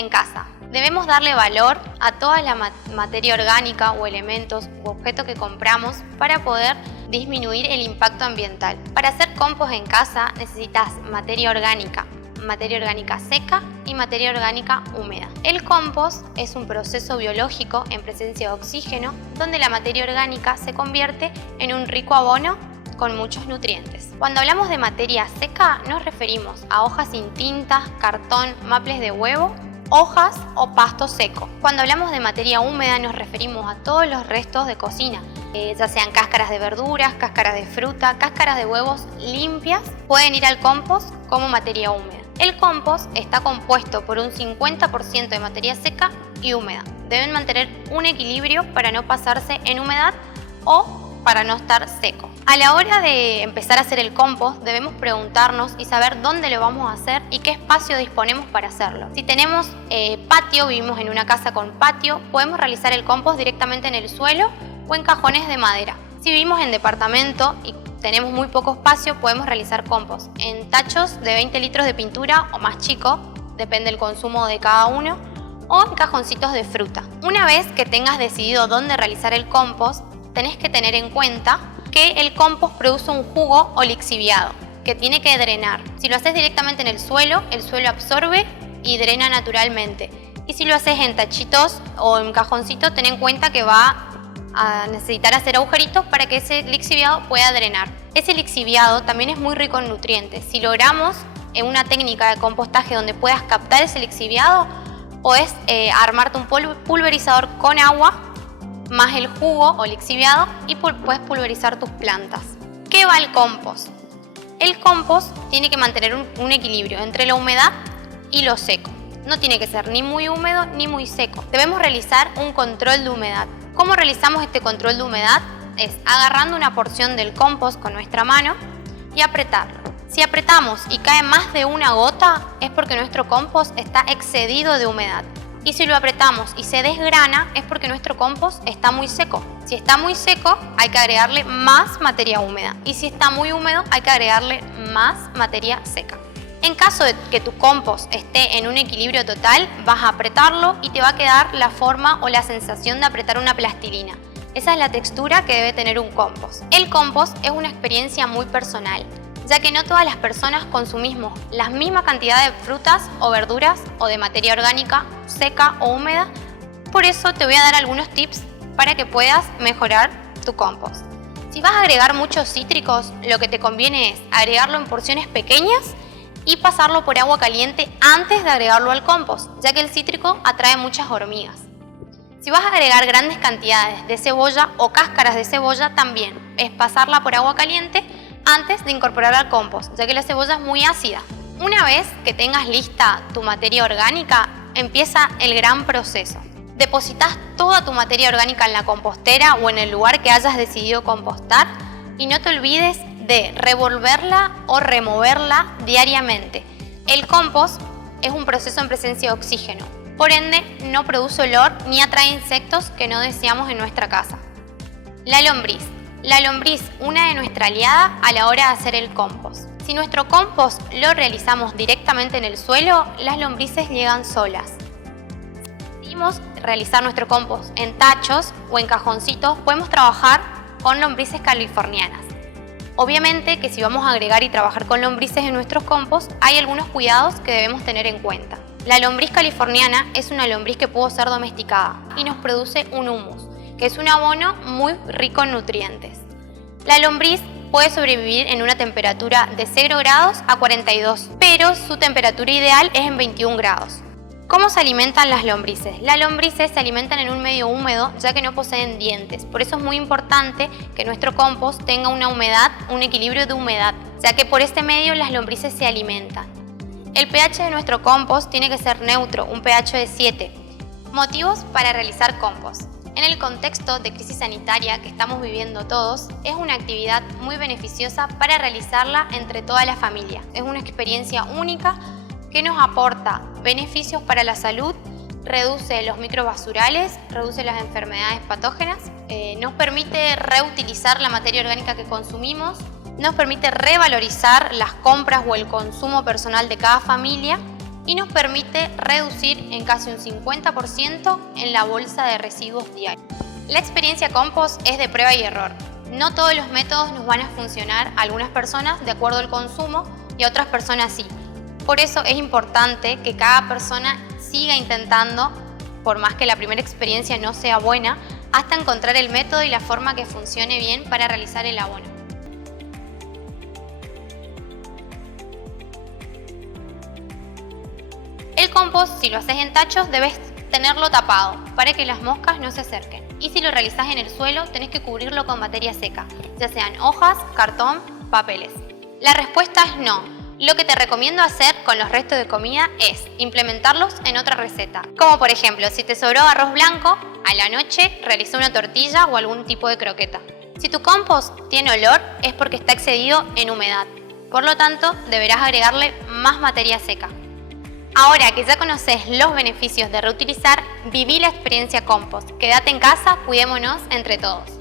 en casa. Debemos darle valor a toda la materia orgánica o elementos u objetos que compramos para poder disminuir el impacto ambiental. Para hacer compost en casa necesitas materia orgánica seca y materia orgánica húmeda. El compost es un proceso biológico en presencia de oxígeno donde la materia orgánica se convierte en un rico abono con muchos nutrientes. Cuando hablamos de materia seca nos referimos a hojas sin tinta, cartón, maples de huevo, hojas o pasto seco. Cuando hablamos de materia húmeda nos referimos a todos los restos de cocina, ya sean cáscaras de verduras, cáscaras de fruta, cáscaras de huevos limpias, pueden ir al compost como materia húmeda. El compost está compuesto por un 50% de materia seca y húmeda. Deben mantener un equilibrio para no pasarse en humedad o para no estar seco. A la hora de empezar a hacer el compost debemos preguntarnos y saber dónde lo vamos a hacer y qué espacio disponemos para hacerlo. Si tenemos patio, vivimos en una casa con patio, podemos realizar el compost directamente en el suelo o en cajones de madera. Si vivimos en departamento y tenemos muy poco espacio, podemos realizar compost en tachos de 20 litros de pintura o más chico, depende del consumo de cada uno, o en cajoncitos de fruta. Una vez que tengas decidido dónde realizar el compost, tenés que tener en cuenta que el compost produce un jugo o lixiviado que tiene que drenar. Si lo haces directamente en el suelo absorbe y drena naturalmente. Y si lo haces en tachitos o en cajoncito, ten en cuenta que va a necesitar hacer agujeritos para que ese lixiviado pueda drenar. Ese lixiviado también es muy rico en nutrientes. Si logramos en una técnica de compostaje donde puedas captar ese lixiviado, podés armarte un pulverizador con agua más el jugo o lixiviado y puedes pulverizar tus plantas. ¿Qué va el compost? El compost tiene que mantener un equilibrio entre la humedad y lo seco. No tiene que ser ni muy húmedo ni muy seco. Debemos realizar un control de humedad. ¿Cómo realizamos este control de humedad? Es agarrando una porción del compost con nuestra mano y apretarlo. Si apretamos y cae más de una gota es porque nuestro compost está excedido de humedad. Y si lo apretamos y se desgrana es porque nuestro compost está muy seco. Si está muy seco hay que agregarle más materia húmeda y si está muy húmedo hay que agregarle más materia seca. En caso de que tu compost esté en un equilibrio total, vas a apretarlo y te va a quedar la forma o la sensación de apretar una plastilina. Esa es la textura que debe tener un compost. El compost es una experiencia muy personal, ya que no todas las personas consumimos la misma cantidad de frutas o verduras o de materia orgánica, seca o húmeda. Por eso te voy a dar algunos tips para que puedas mejorar tu compost. Si vas a agregar muchos cítricos, lo que te conviene es agregarlo en porciones pequeñas y pasarlo por agua caliente antes de agregarlo al compost, ya que el cítrico atrae muchas hormigas. Si vas a agregar grandes cantidades de cebolla o cáscaras de cebolla, también es pasarla por agua caliente antes de incorporarla al compost, ya que la cebolla es muy ácida. Una vez que tengas lista tu materia orgánica, empieza el gran proceso. Depositas toda tu materia orgánica en la compostera o en el lugar que hayas decidido compostar y no te olvides de revolverla o removerla diariamente. El compost es un proceso en presencia de oxígeno, por ende no produce olor ni atrae insectos que no deseamos en nuestra casa. La lombriz. La lombriz, una de nuestras aliadas a la hora de hacer el compost. Si nuestro compost lo realizamos directamente en el suelo, las lombrices llegan solas. Si decidimos realizar nuestro compost en tachos o en cajoncitos, podemos trabajar con lombrices californianas. Obviamente que si vamos a agregar y trabajar con lombrices en nuestros compost, hay algunos cuidados que debemos tener en cuenta. La lombriz californiana es una lombriz que pudo ser domesticada y nos produce un humus, que es un abono muy rico en nutrientes. La lombriz puede sobrevivir en una temperatura de 0 grados a 42, pero su temperatura ideal es en 21 grados. ¿Cómo se alimentan las lombrices? Las lombrices se alimentan en un medio húmedo ya que no poseen dientes. Por eso es muy importante que nuestro compost tenga una humedad, un equilibrio de humedad, ya que por este medio las lombrices se alimentan. El pH de nuestro compost tiene que ser neutro, un pH de 7. Motivos para realizar compost. En el contexto de crisis sanitaria que estamos viviendo todos, es una actividad muy beneficiosa para realizarla entre toda la familia. Es una experiencia única que nos aporta beneficios para la salud, reduce los microbasurales, reduce las enfermedades patógenas, nos permite reutilizar la materia orgánica que consumimos, nos permite revalorizar las compras o el consumo personal de cada familia y nos permite reducir en casi un 50% en la bolsa de residuos diarios. La experiencia compost es de prueba y error. No todos los métodos nos van a funcionar a algunas personas de acuerdo al consumo y a otras personas sí. Por eso es importante que cada persona siga intentando, por más que la primera experiencia no sea buena, hasta encontrar el método y la forma que funcione bien para realizar el abono. El compost, si lo haces en tachos, debes tenerlo tapado para que las moscas no se acerquen. Y si lo realizás en el suelo, tenés que cubrirlo con materia seca, ya sean hojas, cartón, papeles. La respuesta es no. Lo que te recomiendo hacer con los restos de comida es implementarlos en otra receta. Como por ejemplo, si te sobró arroz blanco, a la noche realiza una tortilla o algún tipo de croqueta. Si tu compost tiene olor, es porque está excedido en humedad. Por lo tanto, deberás agregarle más materia seca. Ahora que ya conoces los beneficios de reutilizar, viví la experiencia compost. Quédate en casa, cuidémonos entre todos.